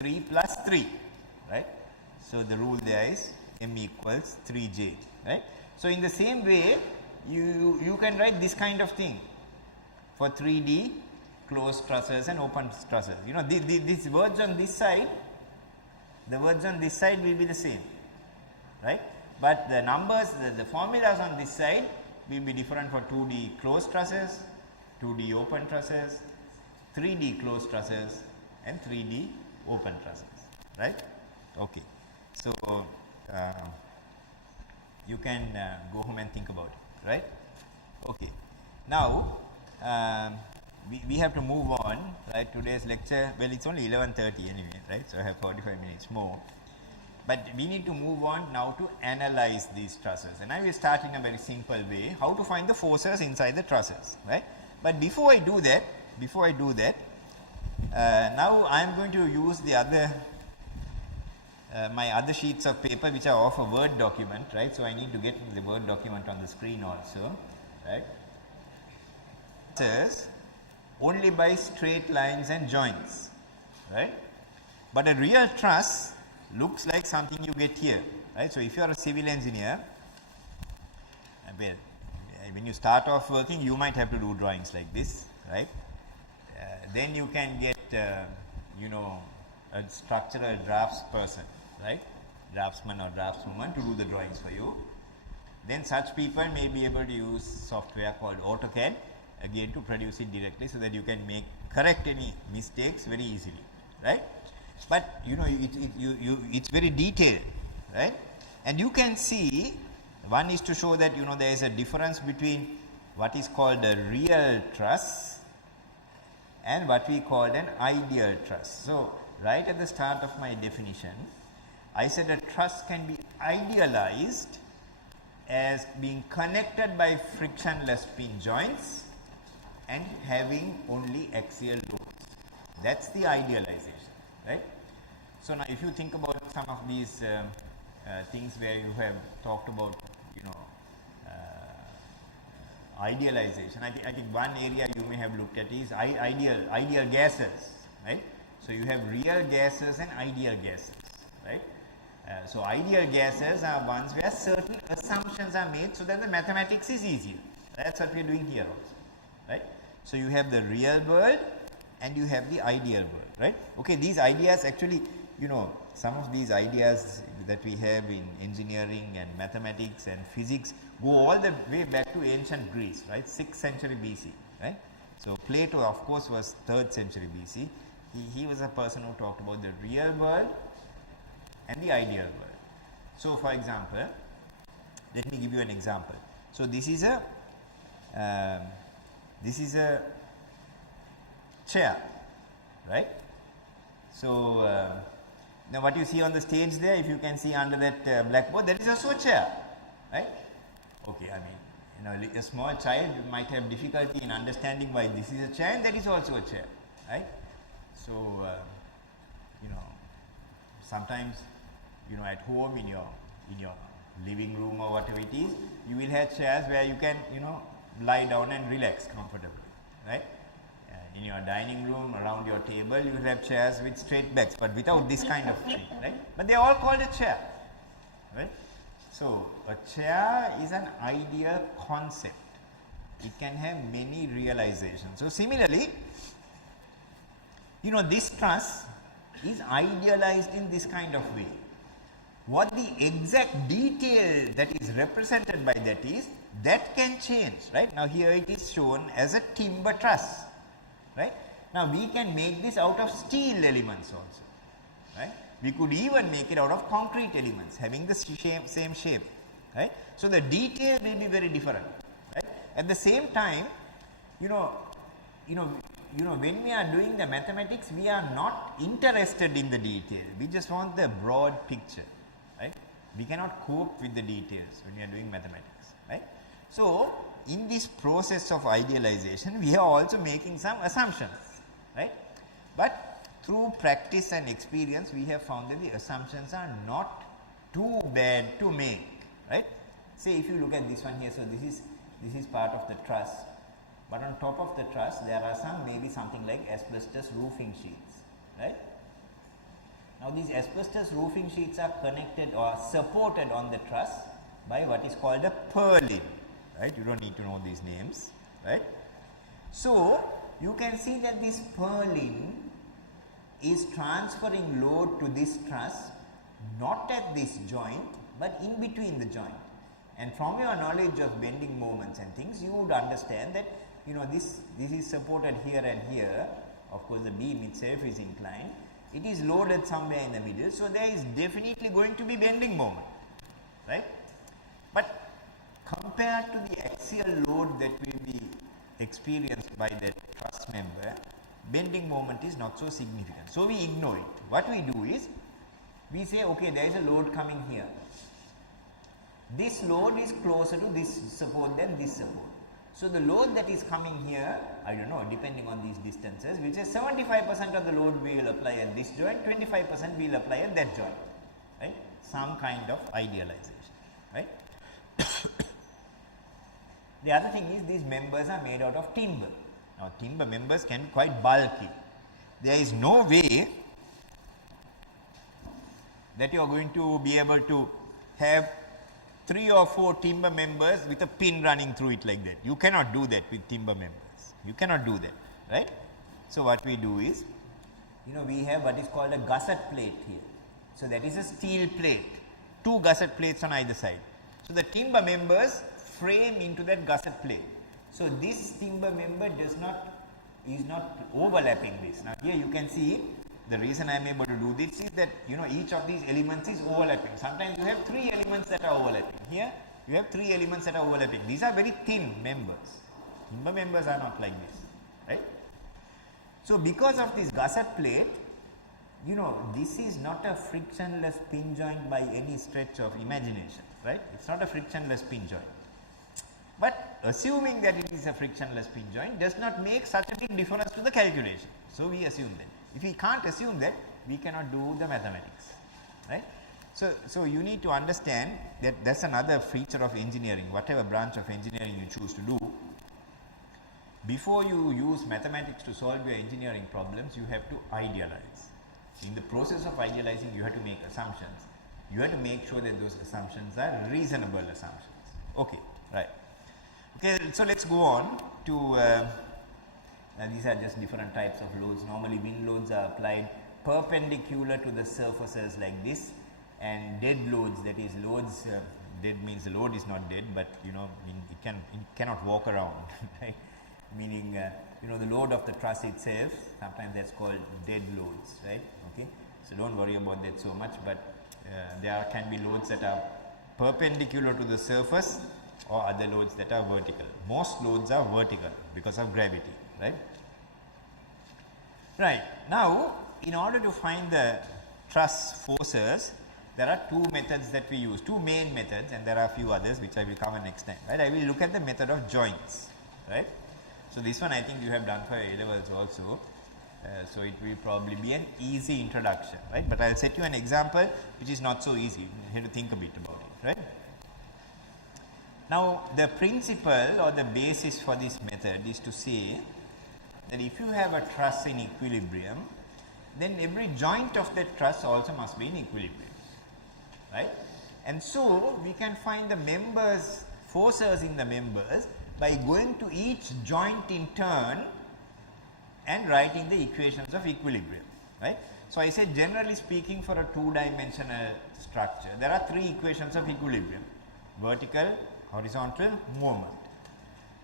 3 plus 3, right? So the rule there is m equals 3j, right? So in the same way, you can write this kind of thing for 3D closed trusses and open trusses. You know, these words on this side, the words on this side will be the same, right? But the numbers, the formulas on this side will be different for 2D closed trusses, 2D open trusses, 3D closed trusses and 3D open trusses, right? Okay. So, you can go home and think about it, right? Okay. Now, we have to move on, right? Today's lecture, well, it's only 11:30 anyway, right? So I have 45 minutes more. But we need to move on now to analyze these trusses. And I will start in a very simple way, how to find the forces inside the trusses, right? But before I do that, now I am going to use the other, my other sheets of paper which are of a Word document, right? So I need to get the Word document on the screen also, right? Trusses only by straight lines and joints, right? But a real truss looks like something you get here, right? So if you are a civil engineer, well, when you start off working, you might have to do drawings like this, right? Then you can get, you know, a structural drafts person, right? Draftsman or draftswoman to do the drawings for you. Then such people may be able to use software called AutoCAD again to produce it directly, so that you can correct any mistakes very easily, right? But you know, it's very detailed, right? And you can see, one is to show that, you know, there is a difference between what is called a real truss and what we call an ideal truss. So right at the start of my definition, I said a truss can be idealized as being connected by frictionless pin joints and having only axial loads. That's the idealization, right? So now if you think about some of these things where you have talked about, you know, idealization, I think one area you may have looked at is ideal gases, right? So you have real gases and ideal gases, right? So ideal gases are ones where certain assumptions are made so that the mathematics is easier. That's what we are doing here also, right? So you have the real world and you have the ideal world, right? Okay, these ideas actually, you know, some of these ideas that we have in engineering and mathematics and physics go all the way back to ancient Greece, right? 6th century BC, right? So Plato, of course, was 3rd century BC. He was a person who talked about the real world and the ideal world. So for example, let me give you an example. So this is a chair, right? So now what you see on the stage there, if you can see under that blackboard, that is also a chair, right? Okay, I mean, you know, a small child might have difficulty in understanding why this is a chair and that is also a chair, right? So you know, sometimes, you know, at home in your living room or whatever it is, you will have chairs where you can, you know, lie down and relax comfortably, right? In your dining room, around your table, you will have chairs with straight backs, but without this kind of thing, right? But they are all called a chair, right? So a chair is an ideal concept. It can have many realizations. So similarly, you know, this truss is idealized in this kind of way. What the exact detail that is represented by that is, that can change, right? Now here it is shown as a timber truss, right? Now we can make this out of steel elements also, right? We could even make it out of concrete elements having the same shape, right? So the detail will be very different, right? At the same time, you know, when we are doing the mathematics, we are not interested in the detail. We just want the broad picture, right? We cannot cope with the details when we are doing mathematics, right? So in this process of idealization, we are also making some assumptions, right? But through practice and experience, we have found that the assumptions are not too bad to make, right? Say if you look at this one here, so this is part of the truss, but on top of the truss there are maybe something like asbestos roofing sheets, right? Now these asbestos roofing sheets are connected or supported on the truss by what is called a purlin, right? You don't need to know these names, right? So you can see that this purlin is transferring load to this truss, not at this joint but in between the joint. And from your knowledge of bending moments and things, you would understand that this is supported here and here. Of course, the beam itself is inclined. It is loaded somewhere in the middle, so there is definitely going to be bending moment, right? But compared to the axial load that will be experienced by the truss member, bending moment is not so significant. So we ignore it. What we do is, we say, okay, there is a load coming here. This load is closer to this support than this support. So the load that is coming here, I don't know, depending on these distances, which is 75% of the load we will apply at this joint, 25% we will apply at that joint, right? Some kind of idealization, right? The other thing is, these members are made out of timber. Now timber members can be quite bulky. There is no way that you are going to be able to have 3 or 4 timber members with a pin running through it like that. You cannot do that with timber members. You cannot do that, right? So what we do is, we have what is called a gusset plate here. So that is a steel plate, 2 gusset plates on either side. So the timber members frame into that gusset plate. So this timber member is not overlapping this. Now here you can see, the reason I am able to do this is that each of these elements is overlapping. Sometimes you have 3 elements that are overlapping. Here you have 3 elements that are overlapping. These are very thin members. Timber members are not like this, right? So because of this gusset plate, this is not a frictionless pin joint by any stretch of imagination, right? It's not a frictionless pin joint. But assuming that it is a frictionless pin joint does not make such a big difference to the calculation. So we assume that. If we can't assume that, we cannot do the mathematics, right? So you need to understand that that's another feature of engineering, whatever branch of engineering you choose to do. Before you use mathematics to solve your engineering problems, you have to idealize. In the process of idealizing, you have to make assumptions. You have to make sure that those assumptions are reasonable assumptions. Okay, right. Okay, so let's go on to these are just different types of loads. Normally wind loads are applied perpendicular to the surfaces like this, and dead loads, that is loads, dead means the load is not dead, but it cannot walk around, right? Meaning the load of the truss itself, sometimes that's called dead loads, right? Okay, so don't worry about that so much, but there can be loads that are perpendicular to the surface or other loads that are vertical. Most loads are vertical because of gravity, right? Right. Now, in order to find the truss forces, there are 2 methods that we use, 2 main methods, and there are a few others which I will cover next time, right? I will look at the method of joints, right? So this one I think you have done for A levels also, so it will probably be an easy introduction, right? But I will set you an example which is not so easy. You have to think a bit about it, right? Now, the principle or the basis for this method is to say that if you have a truss in equilibrium, then every joint of that truss also must be in equilibrium, right? And so we can find the members, forces in the members, by going to each joint in turn and writing the equations of equilibrium, right? So I said, generally speaking, for a 2-dimensional structure, there are 3 equations of equilibrium: vertical, horizontal, moment.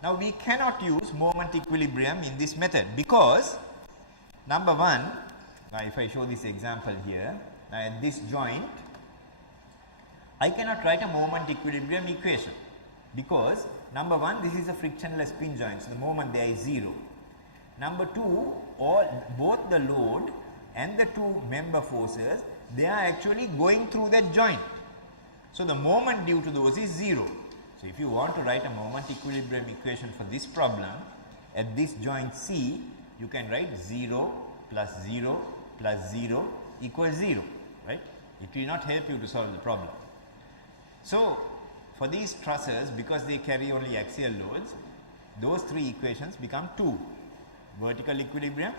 Now we cannot use moment equilibrium in this method because, number 1, now if I show this example here, at this joint, I cannot write a moment equilibrium equation because, number 1, this is a frictionless pin joint, so the moment there is 0. Number 2, both the load and the 2 member forces, they are actually going through that joint. So the moment due to those is 0. So if you want to write a moment equilibrium equation for this problem, at this joint C, you can write 0 plus 0 plus 0 equals 0, right? It will not help you to solve the problem. So for these trusses, because they carry only axial loads, those 3 equations become 2: vertical equilibrium,